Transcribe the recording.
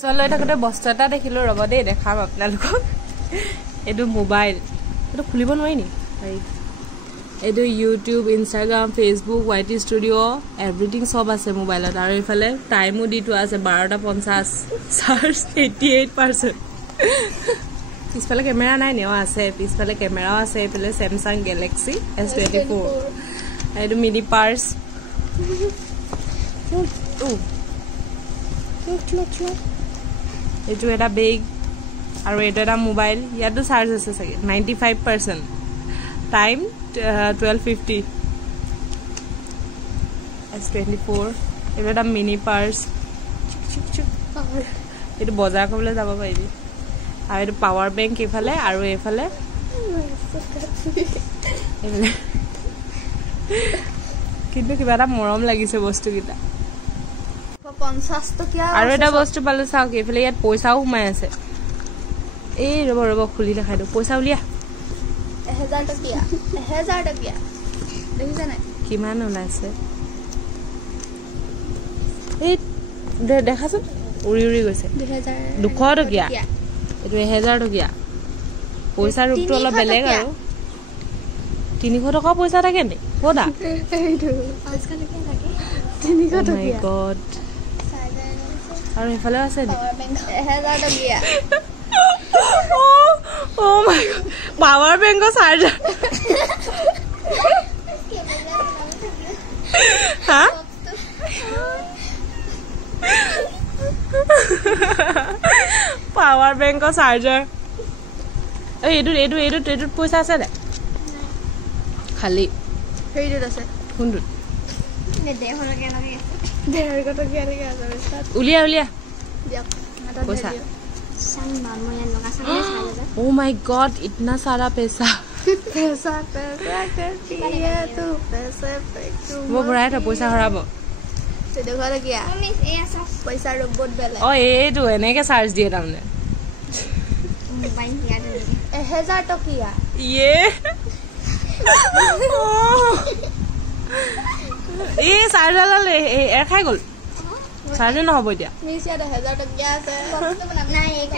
চলৈ থাকোঁতে বস্তু এটা দেখিলোঁ ৰ'ব দেই দেখাম আপোনালোকক এইটো মোবাইল এইটো খুলিব নোৱাৰি নি এইটো YouTube Instagram Facebook YT studio' everything চব আছে মোবাইলত আৰু এইফালে টাইমো দি থোৱা আছে 12:50 চাৰ্জ 88%। পিছফালে কেমেৰা নাই নেও আছে পিছফালে কেমেৰাও আছে এইফালে Samsung Galaxy S24 এইটো মিনি পাৰ্চ এইটো এটা বেগ আৰু এইটো এটা মোবাইল ইয়াতো চাৰ্জ আছে চাগে 95%। টাইম 12:50 S24 এইটো এটা মিনি পাৰ্চ এইটো বজাৰ কৰিবলৈ যাব পাৰিবি আৰু এইটো পাৱাৰ বেংক এইফালে আৰু এইফালে কিন্তু কিবা এটা মৰম লাগিছে বস্তুকেইটা 50 টকীয়া আৰু এটা বস্তু পালো চাওক এইফালে ইয়াত পইচাও সোমাই আছে এই ৰব খুলি দেখাই দিওঁ পইচা উলিয়া 1000 টকীয়া দেখিছা নাই কিমান ওলাইছে এই দেখাচোন উৰি উৰি গৈছে 200 টকীয়া এইটো 1000 টকীয়া পইচাৰ ৰূপটো অলপ বেলেগ আৰু 300 টকা পইচা থাকে নে কোডা এইটো 5 টকীয়া থাকে 300 টকীয়া গড আৰু এইফালে আছে পাৱাৰ বেংক 1000 টকীয়া ও মাই গড পাৱাৰ বেংকৰ চাৰ্জাৰ হা পাৱাৰ বেংকৰ চাৰ্জাৰ এইটো পইচা আছে দে খালি সেইটোত আছে কোনটোত 150 টকীয়া আছে উলিয়া দিয়ক পইচা सन नॉर्मल लगा सकते हैं ओ माय गॉड इतना सारा पैसा करती है तू पैसे पे तू वो बड़ा था पैसा हराबो तो देखो रे क्या मम्मी ऐसा पैसा रो बहुत बेले ओ ए तो एने के चार्ज दिए हमने मोबाइल किया दे 1000 टकिया ये ए चार्जर ले ए खाइ गल चार्जर न होबो दिया मिसिया 1000 टकिया আছে নাই এই